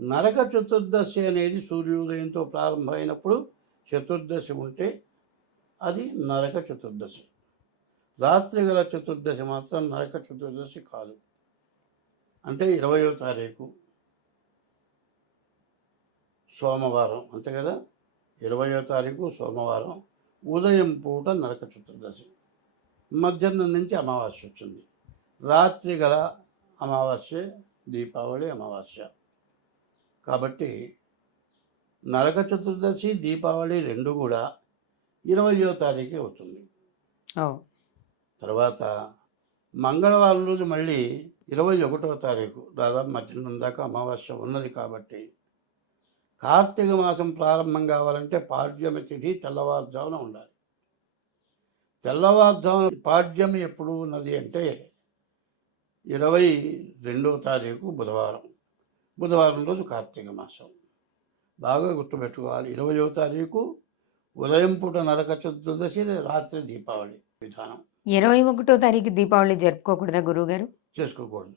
నరక చతుర్దశి అనేది సూర్యోదయంతో ప్రారంభమైనప్పుడు చతుర్దశి ఉంటే అది నరక చతుర్దశి. రాత్రి గల చతుర్దశి మాత్రం నరక చతుర్దశి కాదు. అంటే 20వ తారీఖు సోమవారం, అంతే కదా, 20వ తారీఖు సోమవారం ఉదయం పూట నరక చతుర్దశి. మధ్యాహ్నం నుంచి అమావాస్య వచ్చింది. రాత్రి గల అమావాస్య దీపావళి అమావాస్య. కాబట్టి నరక చతుర్దశి దీపావళి రెండు కూడా 20వ తారీఖే అవుతుంది. తర్వాత మంగళవారం రోజు మళ్ళీ 21వ తారీఖు దాదాపు మధ్యాహ్నం దాకా అమావాస్య ఉన్నది. కాబట్టి కార్తీక మాసం ప్రారంభం కావాలంటే పాడ్యమి తిథి తెల్లవారుజామున ఉండాలి. తెల్లవారుజామున పాడ్యమి ఎప్పుడు ఉన్నది అంటే 22వ తారీఖు బుధవారం రోజు కార్తీక మాసం. బాగా గుర్తుపెట్టుకోవాలి. 20వ తారీఖు ఉదయం పూట నరక చతుర్దశి, రాత్రి దీపావళి విధానం. 21వ తారీఖు దీపావళి జరుపుకోకూడదా గురువుగారు? చేసుకోకూడదు.